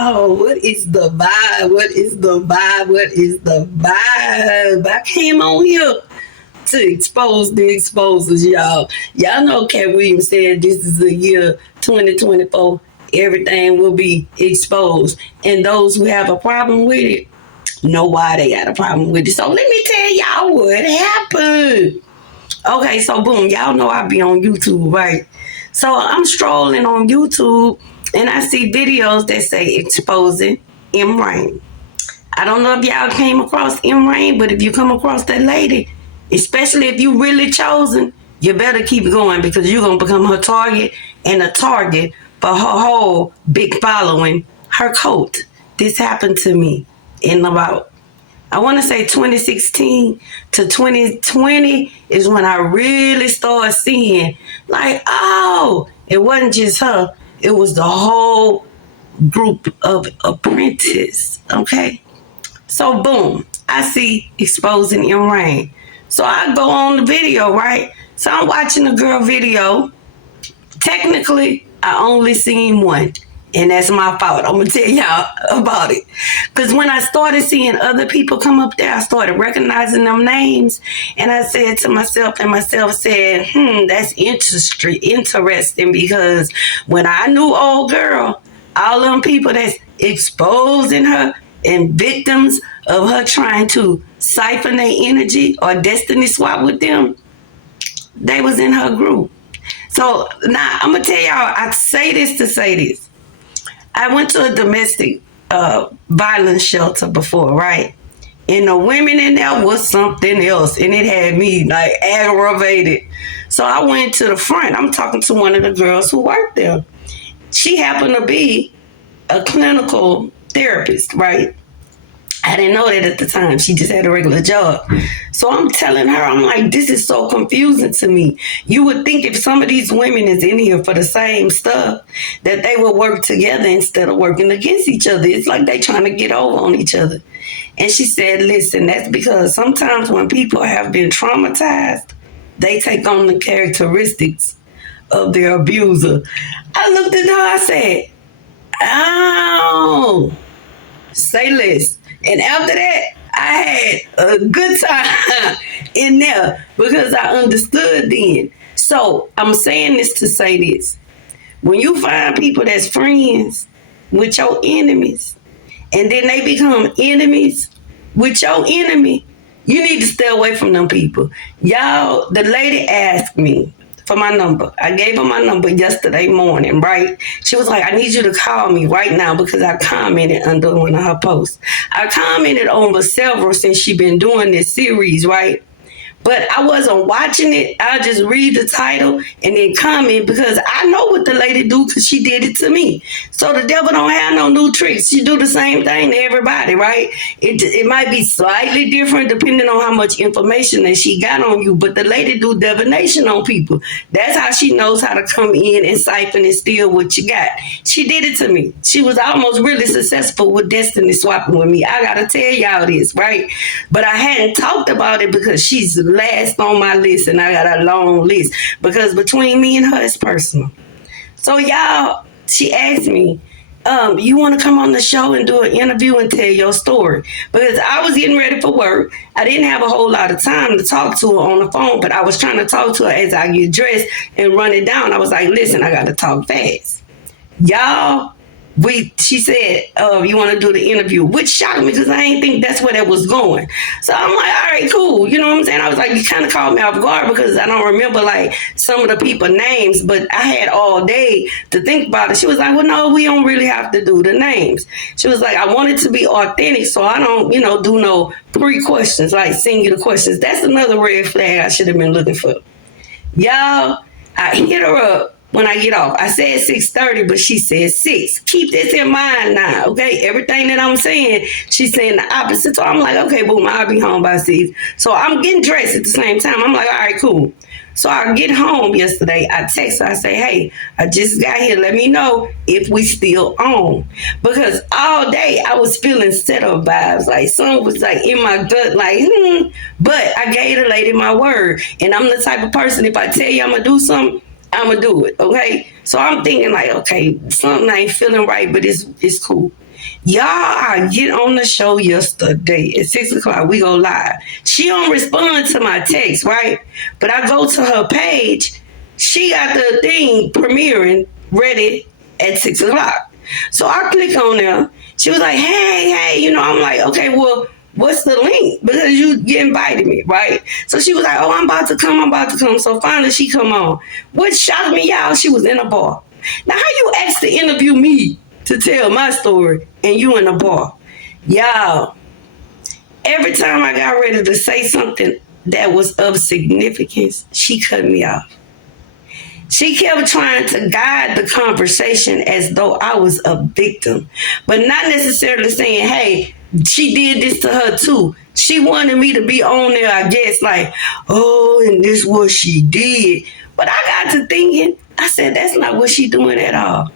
y'all, what is the vibe? What is the vibe? What is the vibe? I came on here to expose the exposers, y'all. Y'all know Cat Williams said this is the year 2024. Everything will be exposed. And those who have a problem with it know why they got a problem with it. So let me tell y'all what happened. Okay, so boom, y'all know I be on YouTube, right? So I'm strolling on YouTube and I see videos that say exposing Emme Rain. I don't know if y'all came across Emme Rain, but if you come across that lady, especially if you really chosen, you better keep going because you're going to become her target and a target for her whole big following, her cult. This happened to me in about, I want to say 2016 to 2020 is when I really started seeing like, oh, it wasn't just her. It was the whole group of apprentices, okay? So boom, I see exposing Emme Rain. So I go on the video, right? So I'm watching the girl video. Technically, I only seen one. And that's my fault. I'm going to tell y'all about it. Because when I started seeing other people come up there, I started recognizing them names. And I said to myself, and myself said, that's interesting because when I knew old girl, all them people that's exposing her and victims of her trying to siphon their energy or destiny swap with them, they was in her group. So now I'm going to tell y'all, I say this to say this. I went to a domestic violence shelter before, right? And the women in there was something else. And it had me like aggravated. So I went to the front. I'm talking to one of the girls who worked there. She happened to be a clinical therapist, right? I didn't know that at the time. She just had a regular job. So I'm telling her, I'm like, this is so confusing to me. You would think if some of these women is in here for the same stuff, that they would work together instead of working against each other. It's like they trying to get over on each other. And she said, listen, that's because sometimes when people have been traumatized, they take on the characteristics of their abuser. I looked at her, I said, oh, say less. And after that, I had a good time in there because I understood then. So I'm saying this to say this. When you find people that's friends with your enemies, and then they become enemies with your enemy, you need to stay away from them people. Y'all, the lady asked me for my number. I gave her my number yesterday morning, right? She was like, I need you to call me right now because I commented under one of her posts. I commented on several since she been doing this series, right? But I wasn't watching it. I just read the title and then comment because I know what the lady do because she did it to me. So the devil don't have no new tricks. She do the same thing to everybody, right? It might be slightly different depending on how much information that she got on you, but the lady do divination on people. That's how she knows how to come in and siphon and steal what you got. She did it to me. She was almost really successful with destiny swapping with me. I gotta tell y'all this, right? But I hadn't talked about it because she's last on my list and I got a long list because between me and her it's personal. So y'all, she asked me, you want to come on the show and do an interview and tell your story? Because I was getting ready for work. I didn't have a whole lot of time to talk to her on the phone, but I was trying to talk to her as I get dressed and run it down. I was like, listen, I got to talk fast. Y'all, she said, you want to do the interview, which shocked me because I didn't think that's where that was going. So I'm like, all right, cool. You know what I'm saying? I was like, you kind of caught me off guard because I don't remember like some of the people's names, but I had all day to think about it. She was like, well, no, we don't really have to do the names. She was like, I want it to be authentic, so I don't, do no pre-questions, like singular questions. That's another red flag I should have been looking for. Y'all, I hit her up. When I get off, I said 6:30, but she said 6. Keep this in mind now, okay? Everything that I'm saying, she's saying the opposite. So I'm like, okay, boom, I'll be home by 6. So I'm getting dressed at the same time. I'm like, all right, cool. So I get home yesterday. I text her. I say, hey, I just got here. Let me know if we still on. Because all day I was feeling setup vibes. Like something was like in my gut, like, But I gave the lady my word. And I'm the type of person, if I tell you I'm going to do something, I'm going to do it, okay? So I'm thinking like, okay, something ain't feeling right, but it's cool. Y'all, I get on the show yesterday at 6 o'clock. We go live. She don't respond to my text, right? But I go to her page. She got the thing premiering ready at 6 o'clock. So I click on there. She was like, hey, I'm like, okay, well, what's the link? Because you invited me, right? So she was like, oh, I'm about to come. So finally she come on. What shocked me, y'all, she was in a bar. Now, how you asked to interview me to tell my story and you in a bar? Y'all, every time I got ready to say something that was of significance, she cut me off. She kept trying to guide the conversation as though I was a victim, but not necessarily saying, hey, she did this to her too. She wanted me to be on there, I guess, like, oh, and this what she did. But I got to thinking, I said, that's not what she doing at all.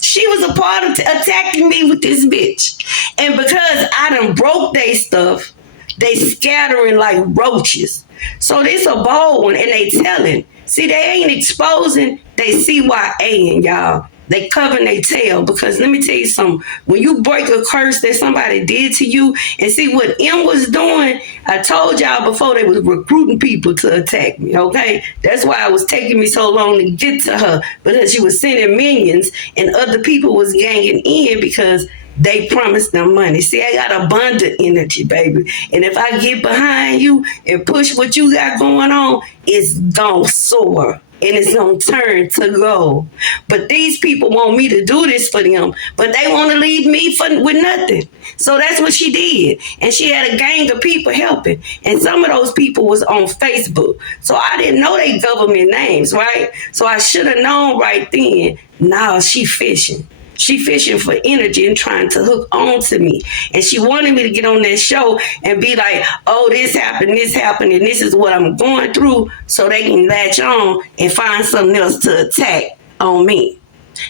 She was a part of attacking me with this bitch. And because I done broke they stuff, they scattering like roaches. So this a bold one, and they telling. See, they ain't exposing, they CYA-ing, y'all. They covering their tail, because let me tell you something. When you break a curse that somebody did to you, and see what M was doing, I told y'all before, they was recruiting people to attack me, okay? That's why it was taking me so long to get to her, because she was sending minions, and other people was ganging in because they promised them money. See, I got abundant energy, baby. And if I get behind you and push what you got going on, it's gonna soar and it's gonna turn to gold. But these people want me to do this for them, but they want to leave me with nothing. So that's what she did. And she had a gang of people helping. And some of those people was on Facebook. So I didn't know they government names, right? So I should have known right then, nah, she fishing. She fishing for energy and trying to hook on to me. And she wanted me to get on that show and be like, oh, this happened, and this is what I'm going through, so they can latch on and find something else to attack on me.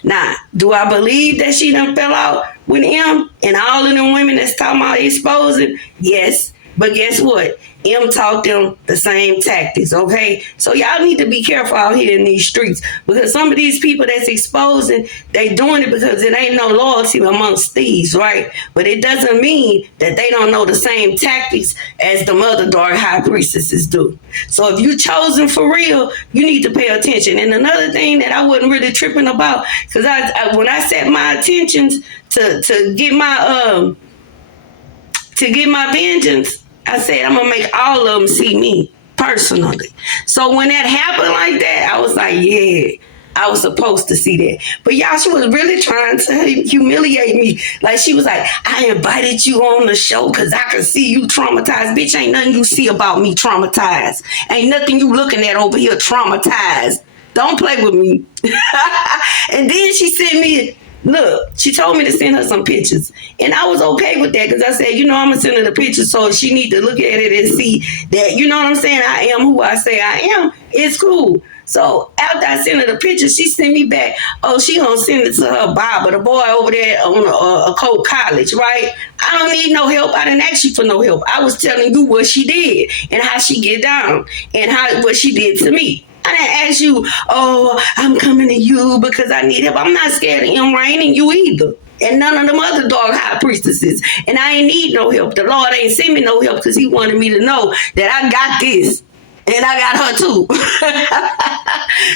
Now, do I believe that she done fell out with him and all of them women that's talking about exposing? Yes. But guess what? M taught them the same tactics, okay? So y'all need to be careful out here in these streets, because some of these people that's exposing, they doing it because it ain't no loyalty amongst thieves, right? But it doesn't mean that they don't know the same tactics as the other dark high priestesses do. So if you chosen for real, you need to pay attention. And another thing that I wasn't really tripping about, because I when I set my intentions to get my vengeance, I said, I'm going to make all of them see me personally. So when that happened like that, I was like, yeah, I was supposed to see that. But y'all, she was really trying to humiliate me. Like, she was like, I invited you on the show because I could see you traumatized. Bitch, ain't nothing you see about me traumatized. Ain't nothing you looking at over here traumatized. Don't play with me. And then she sent me, look, she told me to send her some pictures. And I was okay with that, because I said, I'm going to send her the pictures, so she need to look at it and see that, you know what I'm saying, I am who I say I am. It's cool. So after I sent her the pictures, she sent me back, oh, she going to send it to her Baba, the boy over there on a Coke College, right? I don't need no help. I didn't ask you for no help. I was telling you what she did and how she get down and what she did to me. I didn't ask you, oh, I'm coming to you because I need help. I'm not scared of Emme Rain and you either. And none of them other dog high priestesses. And I ain't need no help. The Lord ain't send me no help because he wanted me to know that I got this. And I got her too.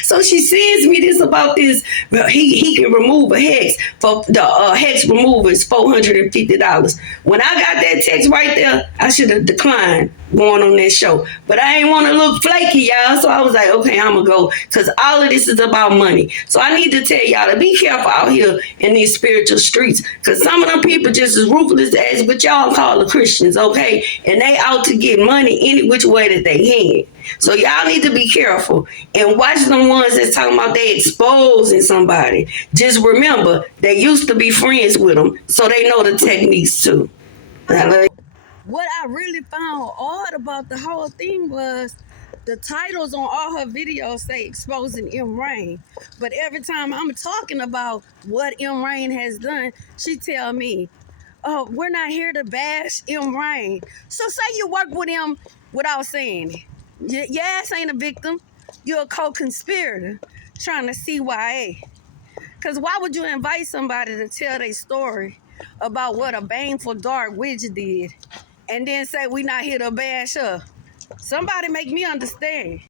So she sends me this about this. Well, he can remove a hex. For the hex remover is $450. When I got that text right there, I should have declined going on that show. But I ain't want to look flaky, y'all. So I was like, okay, I'm going to go. Because all of this is about money. So I need to tell y'all to be careful out here in these spiritual streets. Because some of them people just as ruthless as what y'all call the Christians, okay? And they out to get money any which way that they can. So y'all need to be careful and watch them ones that's talking about they exposing somebody. Just remember, they used to be friends with them, so they know the techniques too. What I really found odd about the whole thing was the titles on all her videos say exposing Emme Rain. But every time I'm talking about what Emme Rain has done, she tell me, oh, we're not here to bash Emme Rain. So say you work with him without saying it. Your ass ain't a victim. You're a co-conspirator trying to CYA. Because why would you invite somebody to tell their story about what a baneful dark witch did and then say we not here to bash her? Somebody make me understand.